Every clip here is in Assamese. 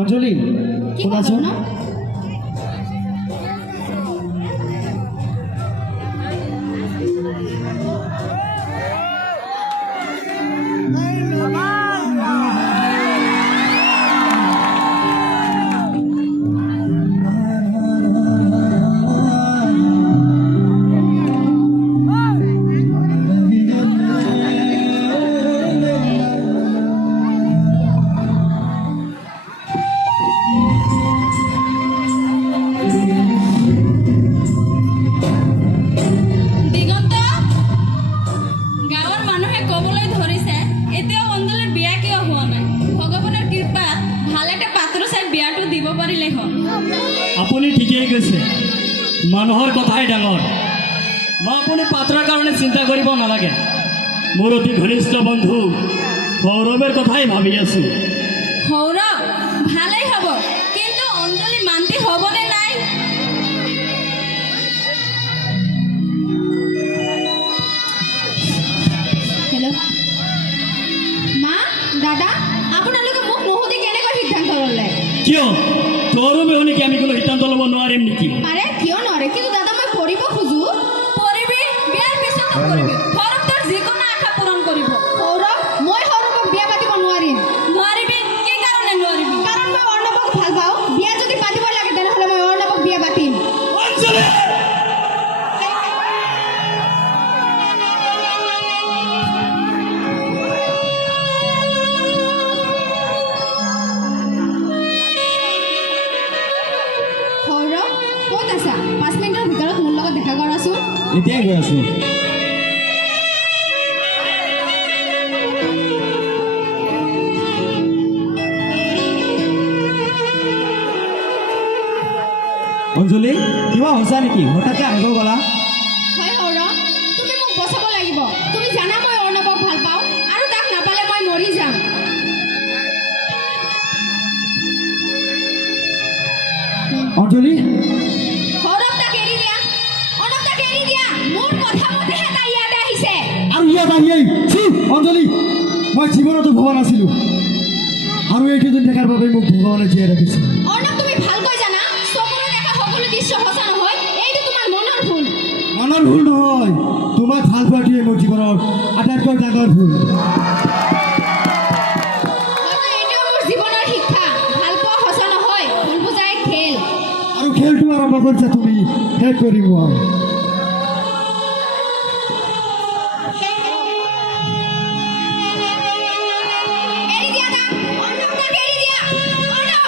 অঞ্জলি কি শুনাচোন না দিগন্ত গাঁৱৰ মানুহে ক'বলৈ ধৰিছে এতিয়াও অঞ্জলিৰ বিয়া কিয় হোৱা নাই ভগৱানৰ কৃপাত ভাল এটা পাত্ৰ চাই বিয়াটো দিব পাৰিলে হ'ল আপুনি ঠিকেই কৈছে মানুহৰ কথাই ডাঙৰ মই আপুনি পাত্ৰৰ কাৰণে চিন্তা কৰিব নালাগে মোৰ অতি ঘনিষ্ঠ বন্ধু সৌৰভৰ কথাই ভাবি আছোঁ সৌৰভ ভালেই হ'ব কিন্তু অঞ্জলি মান্তি হ'বনে নাই হেল্ল' মা দাদা আপোনালোকে মোক নুসুধি কেনেকৈ সিদ্ধান্ত ল'লে কিয় সৌৰভে শুনিকে আমি কোনো সিদ্ধান্ত ল'ব নোৱাৰিম নেকি আৰে কিয় নোৱাৰে কিন্তু দাদা মই পঢ়িব খোজো পঢ়িবি বিয়াৰ পিছতো পঢ়িবি সৌৰভ তোৰ যিকোনো আশা পূৰণ কৰিব সৌৰভ মই সৌৰভক বিয়া পাতিব নোৱাৰিম নোৱাৰিবি কি কাৰণে নোৱাৰিবি কাৰণ মই অৰ্ণৱক ভাল পাওঁ বিয়া যদি পাতিব লাগে তেনেহ'লে মই অৰ্ণৱক বিয়া পাতিম অঞ্জলি সৌৰভ ক'ত আছা 5 মিনিটৰ ভিতৰত মোৰ লগত দেখা কৰাচোন এতিয়াই গৈ আছোঁ অঞ্জলি কিবা হৈছা নেকি হঠাতে আহিব গ'লা হয় সৌৰভ তুমি মোক বচাব লাগিব তুমি জানা মই অৰ্ণৱক ভাল পাওঁ আৰু তাক নাপালে মই মৰি যাম অঞ্জলি সৌৰভ তাক এৰি দিয়া অৰ্ণৱ তাক এৰি দিয়া মোৰ কথা মতেহে তাই ইয়াতে আহিছে আৰু ইয়াত আহিয়েই অঞ্জলি মই জীৱনতো ভবা নাছিলোঁ আৰু এইটো দিন দেখাৰ বাবে মোক ভগৱানে জীয়াই ৰাখিছে অৰ্ণৱ তুমি ভালকৈ জানা চকুৰে দেখা সকলো দৃশ্য সঁচা নহয় এইটো তোমাৰ মনৰ ভুল মনৰ ভুল নহয় তোমাক ভাল পোৱাটোৱে মোৰ জীৱনৰ আটাইতকৈ ডাঙৰ ভুল হয়তো এইটোও মোৰ জীৱনৰ শিক্ষা ভাল পোৱা সঁচা নহয় ভুল বুজাই খেল আৰু খেলটো আৰম্ভ কৰিছা তুমি শেষ কৰিব আৰু এৰি দিয়া তাক অৰ্ণৱ তাক এৰি দিয়া অৰ্ণৱ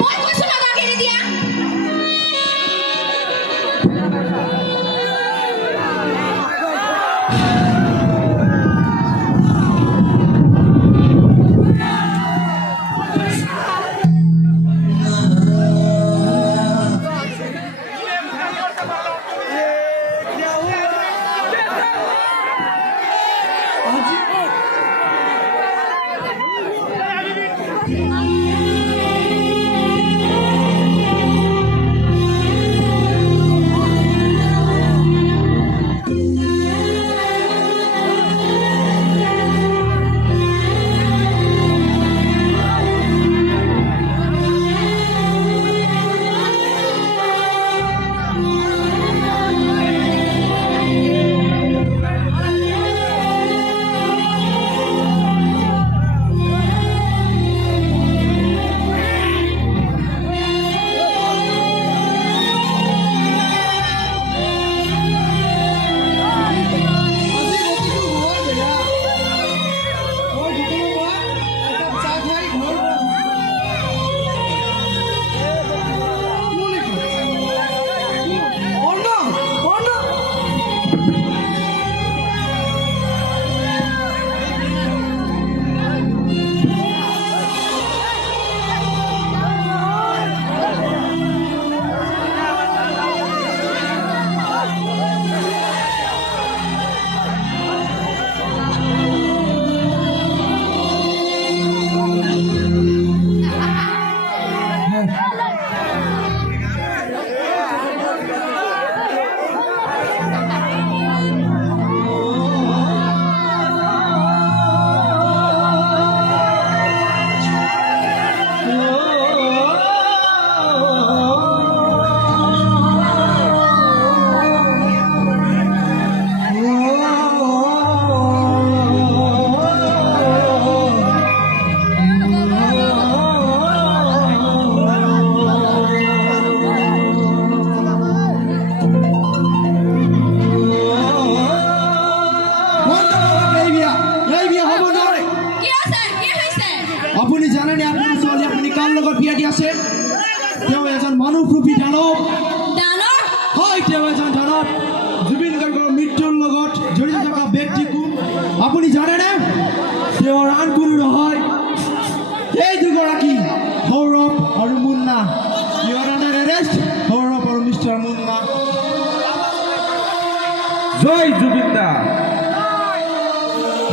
মই কৈছোঁ না তাক এৰি দিয়া আপুনি জানেনে আপোনাৰ ছোৱালী আপুনি কাৰ লগত বিয়া দি আছে? তেওঁ এজন মানুহৰূপী দানৱ। দানৰ হয়, তেওঁ এজন দানৱ। জুবিন গাৰ্গৰ মৃত্যুৰ লগত জড়িত থকা ব্যক্তি কোন আপুনি জানেনে? তেওঁৰ আন কোনো নহয়, এই দুগৰাকী সৌৰভ আৰু মুন্না। ইউৰ আণ্ডাৰ এৰেষ্ট, সৌৰভ আৰু মিষ্টাৰ মুন্না। জয় জুবিন দা।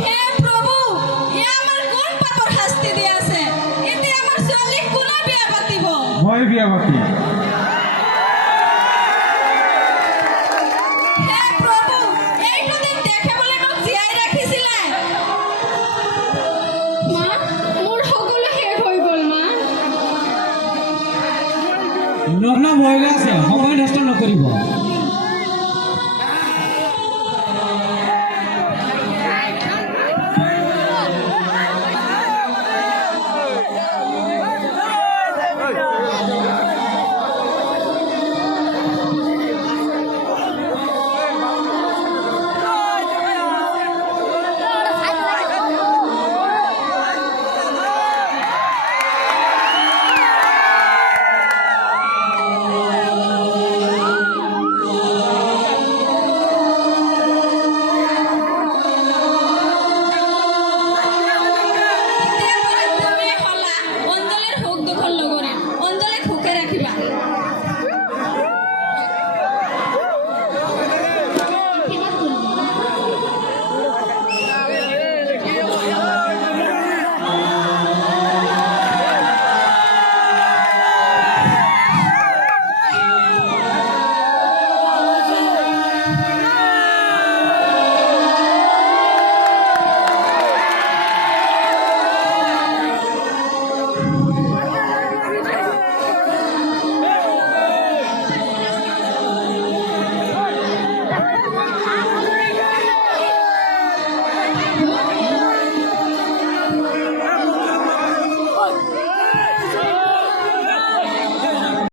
হে প্ৰভু, এ আমাৰ কোন পাপৰ শাস্তি দি আছে? এতিয়া আমাৰ ছোৱালীক কোনে বিয়া পাতিব? মই বিয়া পাতিম। হে প্ৰভু, এইটো দিন দেখিবলৈ মোক জীয়াই ৰাখিছিলে। মা, মোৰ সকলো শেষ হৈ গ'ল মা। নগ্ন মহিলা আছে, সময় নষ্ট নকৰিব।